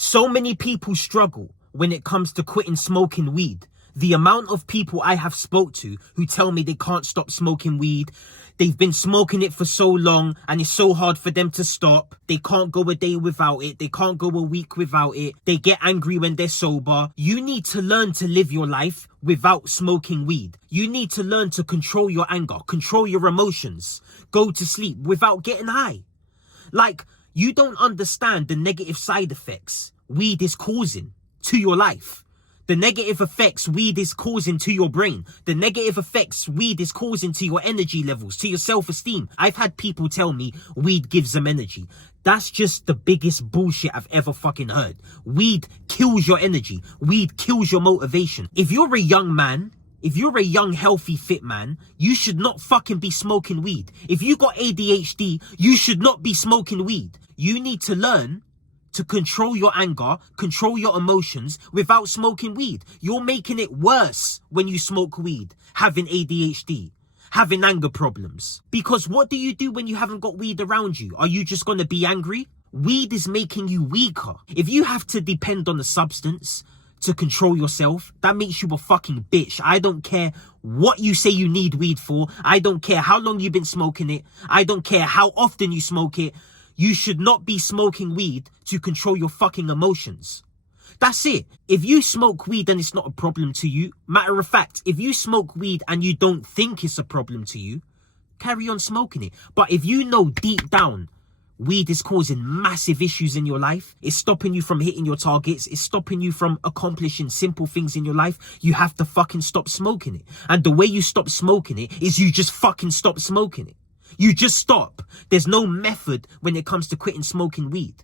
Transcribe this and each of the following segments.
So many people struggle when it comes to quitting smoking weed. The amount of people I have spoke to who tell me they can't stop smoking weed, they've been smoking it for so long and it's so hard for them to stop. They can't go a day without it. They can't go a week without it. They get angry when they're sober. You need to learn to live your life without smoking weed. You need to learn to control your anger, control your emotions, go to sleep without getting high. Like, you don't understand the negative side effects weed is causing to your life. The negative effects weed is causing to your brain. The negative effects weed is causing to your energy levels, to your self-esteem. I've had people tell me weed gives them energy. That's just the biggest bullshit I've ever fucking heard. Weed kills your energy. Weed kills your motivation. If you're a young man, if you're a young, healthy, fit man, you should not fucking be smoking weed. If you got ADHD, you should not be smoking weed. You need to learn to control your anger, control your emotions without smoking weed. You're making it worse when you smoke weed, having ADHD, having anger problems. Because what do you do when you haven't got weed around you? Are you just going to be angry? Weed is making you weaker. If you have to depend on a substance to control yourself, that makes you a fucking bitch. I don't care what you say you need weed for. I don't care how long you've been smoking it. I don't care how often you smoke it. You should not be smoking weed to control your fucking emotions. That's it. If you smoke weed and it's not a problem to you, matter of fact, if you smoke weed and you don't think it's a problem to you, carry on smoking it. But if you know deep down weed is causing massive issues in your life, it's stopping you from hitting your targets, it's stopping you from accomplishing simple things in your life, you have to fucking stop smoking it. And the way you stop smoking it is you just fucking stop smoking it. You just stop. There's no method when it comes to quitting smoking weed.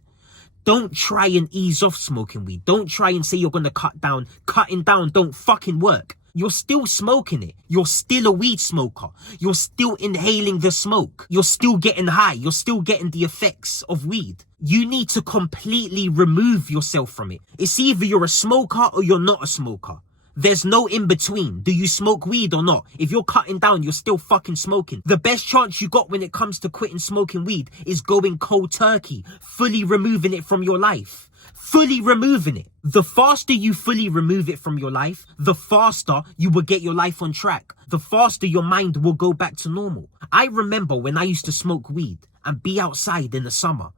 Don't try and ease off smoking weed. Don't try and say you're going to cut down. Cutting down don't fucking work. You're still smoking it. You're still a weed smoker. You're still inhaling the smoke. You're still getting high. You're still getting the effects of weed. You need to completely remove yourself from it. It's either you're a smoker or you're not a smoker. There's no in between. Do you smoke weed or not? If you're cutting down, you're still fucking smoking. The best chance you got when it comes to quitting smoking weed is going cold turkey, fully removing it from your life. Fully removing it. The faster you fully remove it from your life, the faster you will get your life on track. The faster your mind will go back to normal. I remember when I used to smoke weed and be outside in the summer.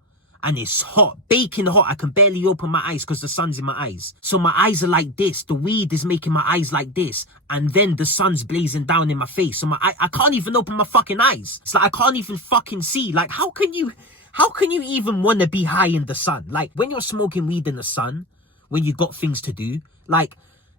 And it's hot, baking hot. I can barely open my eyes because the sun's in my eyes. So my eyes are like this. The weed is making my eyes like this. And then the sun's blazing down in my face. So I can't even open my fucking eyes. It's like I can't even fucking see. Like, how can you even want to be high in the sun? Like, when you're smoking weed in the sun, when you got things to do, like,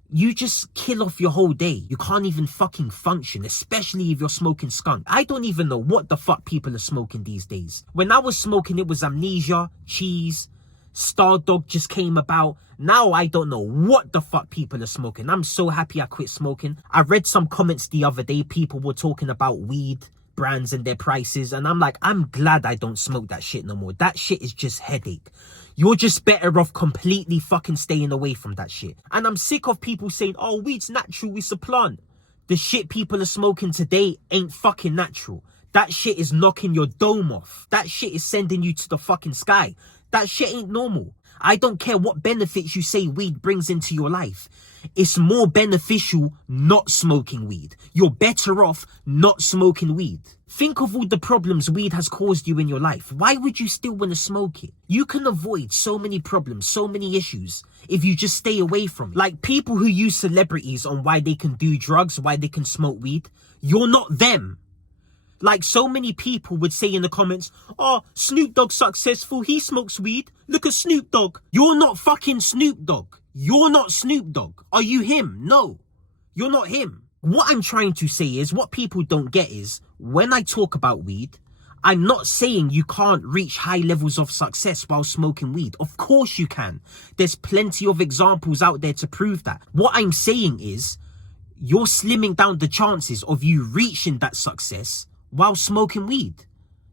you just kill off your whole day. You can't even fucking function, especially if you're smoking skunk. I don't even know what the fuck people are smoking these days. When I was smoking, it was Amnesia, Cheese, Stardog just came about. Now I don't know what the fuck people are smoking. I'm so happy I quit smoking. I read some comments the other day. People were talking about weed brands and their prices, and I'm like, I'm glad I don't smoke that shit no more. That shit is just headache. You're just better off completely fucking staying away from that shit. And I'm sick of people saying, oh, weed's natural, it's a plant. The shit people are smoking today ain't fucking natural. That shit is knocking your dome off. That shit is sending you to the fucking sky. That shit ain't normal. I don't care what benefits you say weed brings into your life. It's more beneficial not smoking weed. You're better off not smoking weed. Think of all the problems weed has caused you in your life. Why would you still want to smoke it? You can avoid so many problems, so many issues, if you just stay away from it. Like people who use celebrities on why they can do drugs, why they can smoke weed. You're not them. Like so many people would say in the comments, oh, Snoop Dogg's successful, he smokes weed. Look at Snoop Dogg. You're not fucking Snoop Dogg. You're not Snoop Dogg. Are you him? No, you're not him. What I'm trying to say is, what people don't get is, when I talk about weed, I'm not saying you can't reach high levels of success while smoking weed. Of course you can. There's plenty of examples out there to prove that. What I'm saying is, you're slimming down the chances of you reaching that success while smoking weed.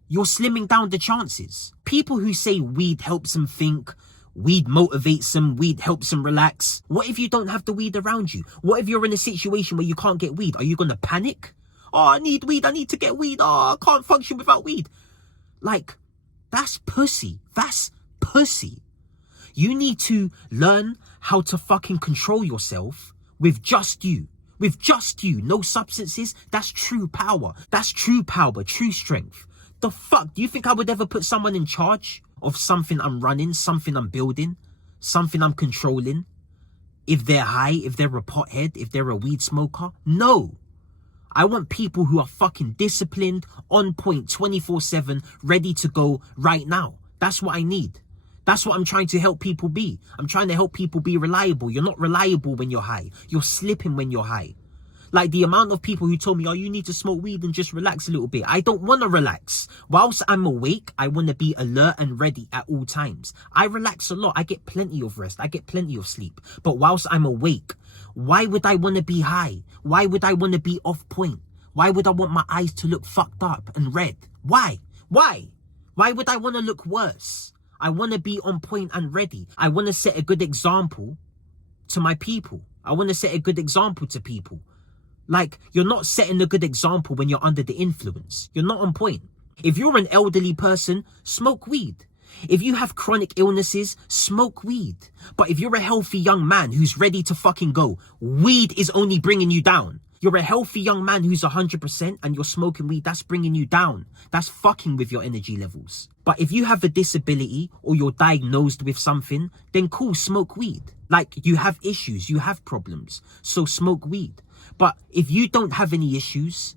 You're slimming down the chances. People who say weed helps them think, weed motivates them, weed helps them relax. What if you don't have the weed around you? What if you're in a situation where you can't get weed? Are you going to panic? Oh, I need weed, I need to get weed. Oh, I can't function without weed. Like, that's pussy. That's pussy. You need to learn how to fucking control yourself with just you. With just you, no substances. That's true power. That's true power, true strength. The fuck? Do you think I would ever put someone in charge of something I'm running, something I'm building, something I'm controlling? If they're high, if they're a pothead, if they're a weed smoker? No. I want people who are fucking disciplined, on point, 24/7, ready to go right now. That's what I need. That's what I'm trying to help people be. I'm trying to help people be reliable. You're not reliable when you're high. You're slipping when you're high. Like the amount of people who told me, oh, you need to smoke weed and just relax a little bit. I don't want to relax. Whilst I'm awake, I want to be alert and ready at all times. I relax a lot. I get plenty of rest. I get plenty of sleep. But whilst I'm awake, why would I want to be high? Why would I want to be off point? Why would I want my eyes to look fucked up and red? Why? Why? Why would I want to look worse? I want to be on point and ready. I want to set a good example to my people. I want to set a good example to people. Like, you're not setting a good example when you're under the influence. You're not on point. If you're an elderly person, smoke weed. If you have chronic illnesses, smoke weed. But if you're a healthy young man who's ready to fucking go, weed is only bringing you down. You're a healthy young man who's 100% and you're smoking weed, that's bringing you down. That's fucking with your energy levels. But if you have a disability or you're diagnosed with something, then cool, smoke weed. Like, you have issues, you have problems, so smoke weed. But if you don't have any issues,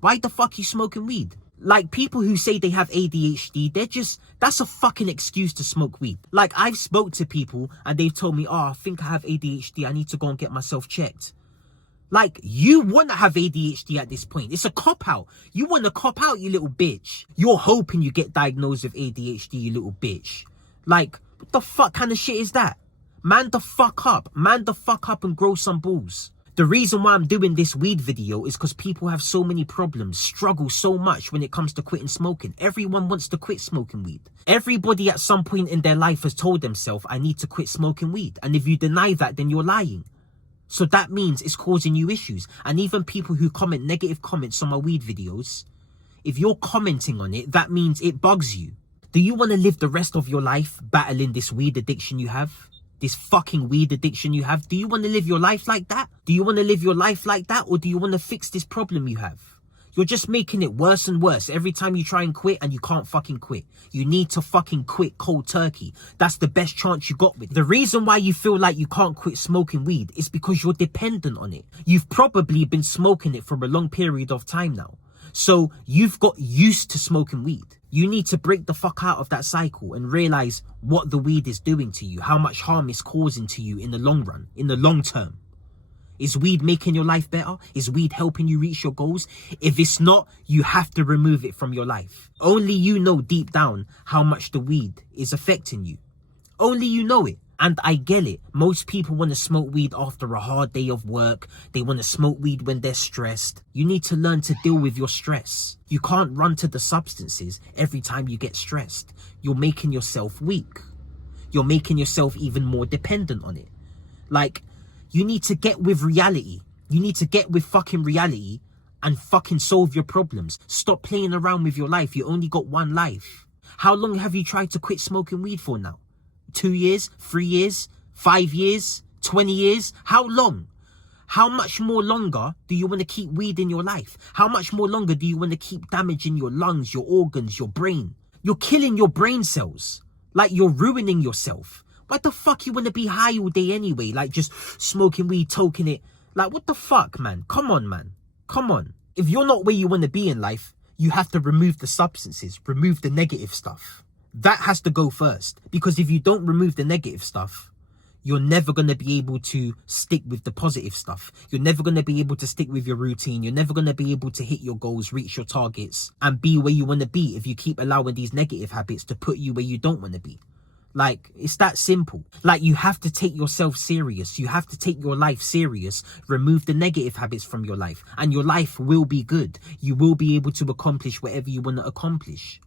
why the fuck are you smoking weed? Like, people who say they have ADHD, that's a fucking excuse to smoke weed. Like, I've spoke to people and they've told me, oh, I think I have ADHD, I need to go and get myself checked. Like, you want to have ADHD at this point. It's a cop-out. You want to cop out, you little bitch. You're hoping you get diagnosed with ADHD, you little bitch. Like, what the fuck kind of shit is that? Man the fuck up. Man the fuck up and grow some balls. The reason why I'm doing this weed video is because people have so many problems, struggle so much when it comes to quitting smoking. Everyone wants to quit smoking weed. Everybody at some point in their life has told themselves, I need to quit smoking weed. And if you deny that, then you're lying. So that means it's causing you issues. And even people who comment negative comments on my weed videos, if you're commenting on it, that means it bugs you. Do you want to live the rest of your life battling this weed addiction you have? This fucking weed addiction you have? Do you want to live your life like that? Do you want to live your life like that? Or do you want to fix this problem you have? You're just making it worse and worse every time you try and quit, and you can't fucking quit. You need to fucking quit cold turkey. That's the best chance you got with it. The reason why you feel like you can't quit smoking weed is because you're dependent on it. You've probably been smoking it for a long period of time now. So you've got used to smoking weed. You need to break the fuck out of that cycle and realize what the weed is doing to you, how much harm it's causing to you in the long run, in the long term. Is weed making your life better? Is weed helping you reach your goals? If it's not, you have to remove it from your life. Only you know deep down how much the weed is affecting you. Only you know it. And I get it. Most people want to smoke weed after a hard day of work. They want to smoke weed when they're stressed. You need to learn to deal with your stress. You can't run to the substances every time you get stressed. You're making yourself weak. You're making yourself even more dependent on it. Like, you need to get with reality. You need to get with fucking reality and fucking solve your problems. Stop playing around with your life. You only got one life. How long have you tried to quit smoking weed for now? 2 years? 3 years? 5 years? 20 years? How long? How much more longer do you want to keep weed in your life? How much more longer do you want to keep damaging your lungs, your organs, your brain? You're killing your brain cells. Like, you're ruining yourself. What the fuck you want to be high all day anyway? Like, just smoking weed, toking it. Like, what the fuck, man? Come on, man. Come on. If you're not where you want to be in life, you have to remove the substances, remove the negative stuff. That has to go first. Because if you don't remove the negative stuff, you're never going to be able to stick with the positive stuff. You're never going to be able to stick with your routine. You're never going to be able to hit your goals, reach your targets, and be where you want to be if you keep allowing these negative habits to put you where you don't want to be. Like, it's that simple. Like, you have to take yourself serious. You have to take your life serious. Remove the negative habits from your life, and your life will be good. You will be able to accomplish whatever you want to accomplish.